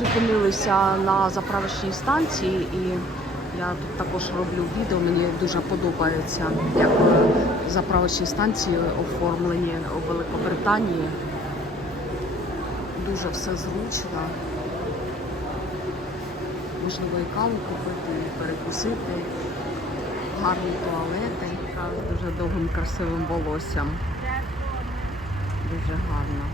зупинилися на заправочній станції і я тут також роблю відео. Мені дуже подобається, як заправочні станції оформлені у Великобританії. Дуже все зручно. Можливо, і каву купити, і перекусити. Гарні туалети з дуже довгим красивим волоссям. Дуже гарно.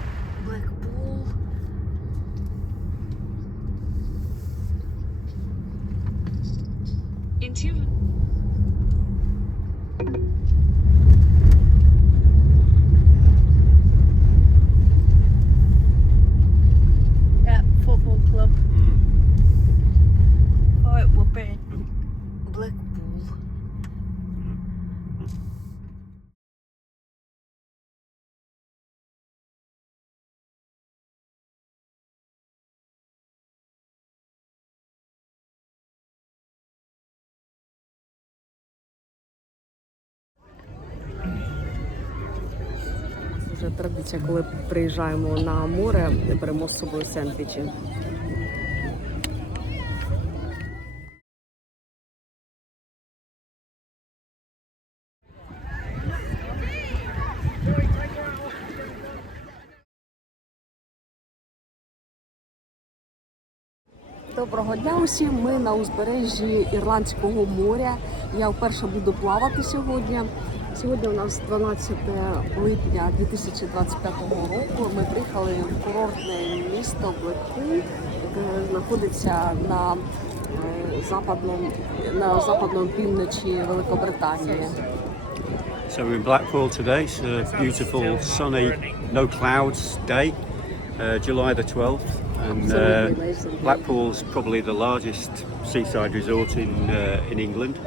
Вже традиція, коли приїжджаємо на море, беремо з собою сендвічі. Доброго дня усім. Ми на узбережжі Ірландського моря. Я вперше буду плавати сьогодні. Сьогодні у нас 12 липня 2025 року. Ми приїхали в курортне місто Блекпул, яке знаходиться на е, западному на западному півночі Великобританії. So we're in Blackpool today. It's a beautiful, sunny, no clouds day, uh, July the 12th. and uh, Blackpool's probably the largest seaside resort in uh, in England.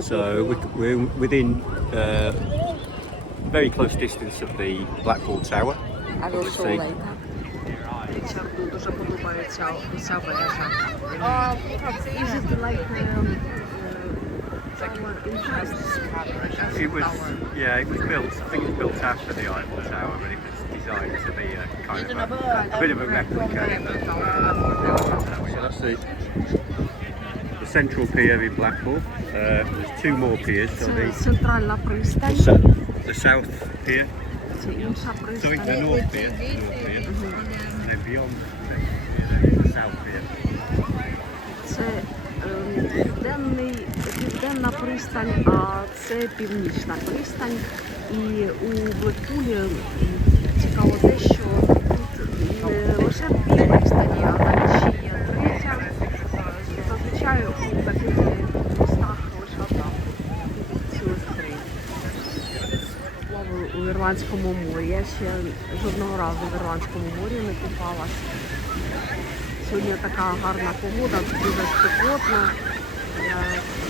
So we're within uh, very close distance of the Blackpool Tower. I will show it it was, yeah, it was built. I think it was built after the Eiffel Tower, but it was designed to be a kind of a, a bit of a replica. So that's the, the central pier in Blackpool. Uh, there's two more piers. So Це the, центральна пристань, so- the south pier, це інша sorry, the пристань. north pier, the north pier, and then beyond the, the south pier. Це ем, південний, південна пристань, а це північна пристань. І у Блекпулі м, цікаво те, що не лише дві пристані, а ще є третя. Е, Зазвичай у таких містах лише одна, цілих три. Плаваю у Ірландському морі. Я ще жодного разу в Ірландському морі не купалась. Сьогодні така гарна погода, дуже спекотно. Я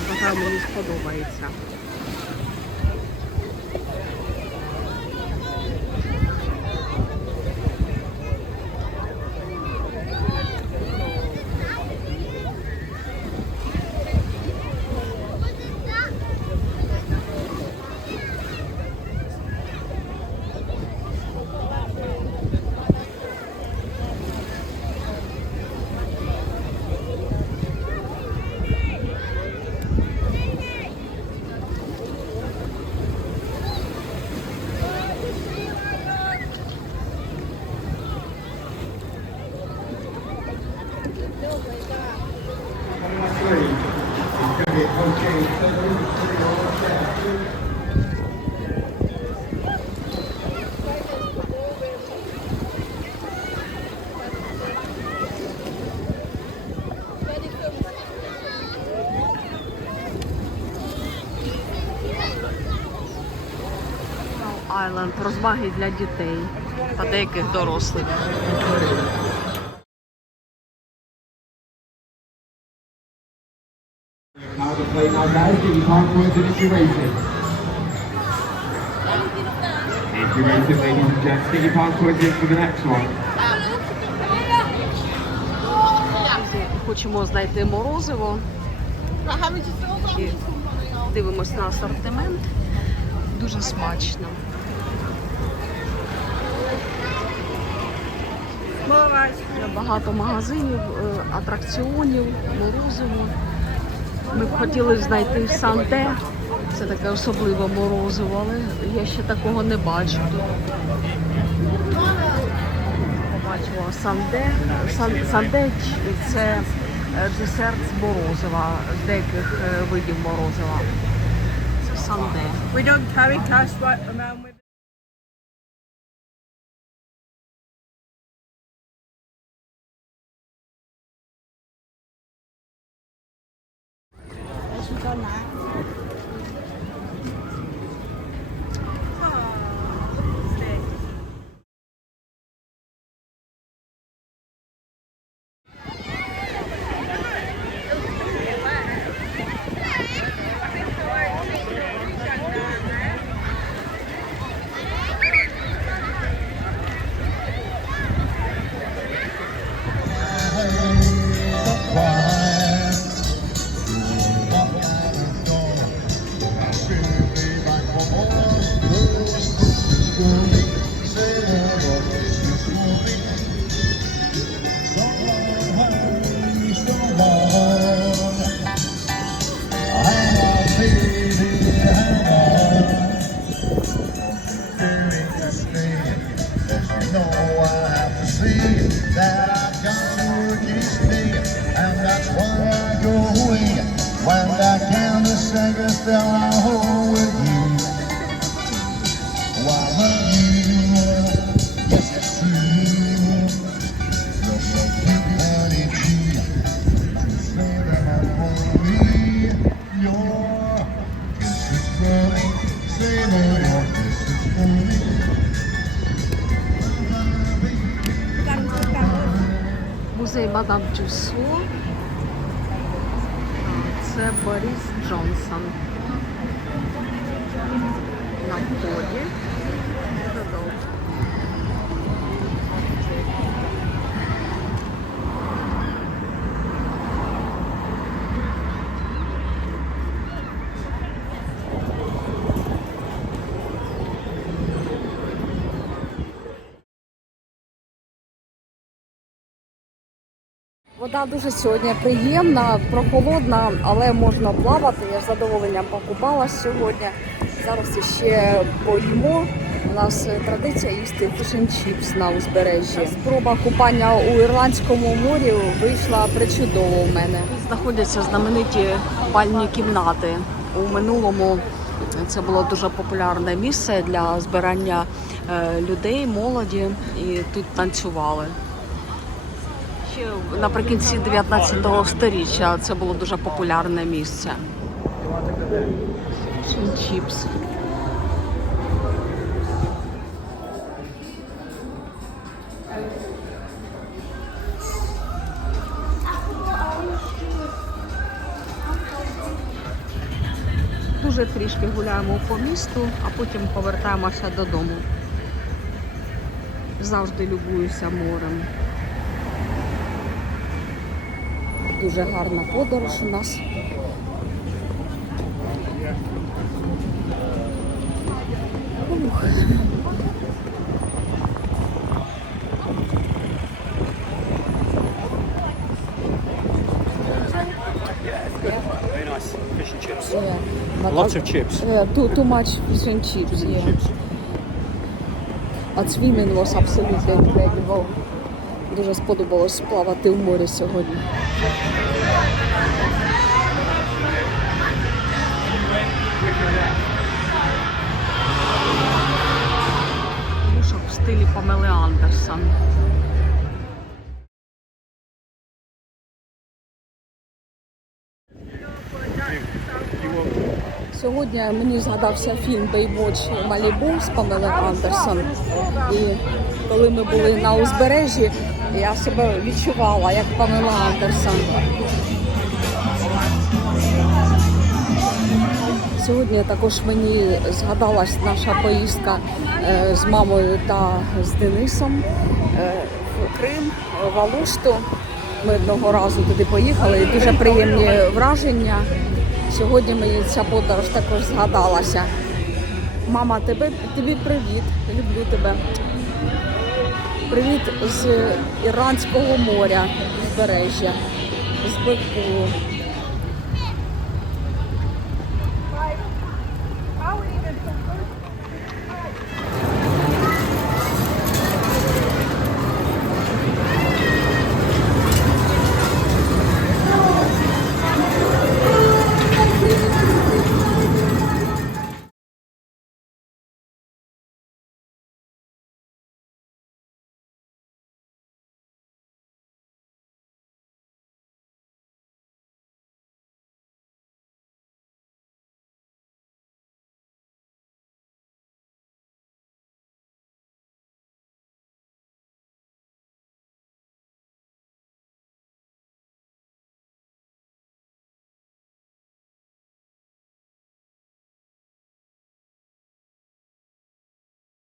вважаю, мені сподобається. Розваги для дітей та деяких дорослих. Racing, ladies and gents, get your popcorns in for the next one. Хочемо знайти морозиво. Дивимось на асортимент. Дуже смачно. Багато магазинів, е, атракціонів, морозиво. Ми б хотіли знайти санте. Це таке особливе морозиво, але я ще такого не бачу. Побачила санде. Сан, санде це е, десерт з морозива, з деяких е, видів морозива. Це санде. na. fell out home with you Why love you, yes it's true You're so cute, honey, G To say that I'm for me Your kiss is burning Say no, your kiss is burning Музей Мадам Тюссо. Це Борис Джонсон. На вході. Вода дуже сьогодні приємна, прохолодна, але можна плавати. Я з задоволенням покупалась сьогодні. Зараз ще поїмо. У нас е, традиція їсти фішн-чіпс на узбережжі. Спроба купання у Ірландському морі вийшла причудово у мене. Тут знаходяться знамениті бальні кімнати. У минулому це було дуже популярне місце для збирання е, людей, молоді, і тут танцювали. Ще наприкінці 19 століття це було дуже популярне місце. Чіпс. Дуже трішки гуляємо по місту, а потім повертаємося додому. Завжди любуюся морем. Дуже гарна подорож у нас. Ух. Yeah. Lots of chips. Yeah, too, too much fish and chips, yeah. Chips. But swimming was absolutely incredible. Дуже сподобалось плавати в морі сьогодні. Стилі Памели Андерсон. Сьогодні мені згадався фільм Бейвоч Малібу з Памели Андерсон. І коли ми були на узбережжі, я себе відчувала як Памела Андерсон. Сьогодні також мені згадалась наша поїздка е, з мамою та з Денисом е, в Крим, в Алушту. Ми одного разу туди поїхали і дуже приємні враження. Сьогодні мені ця подорож також згадалася. Мама, тебе, тобі привіт, люблю тебе. Привіт з Іранського моря, узбережжя, з Бекулу.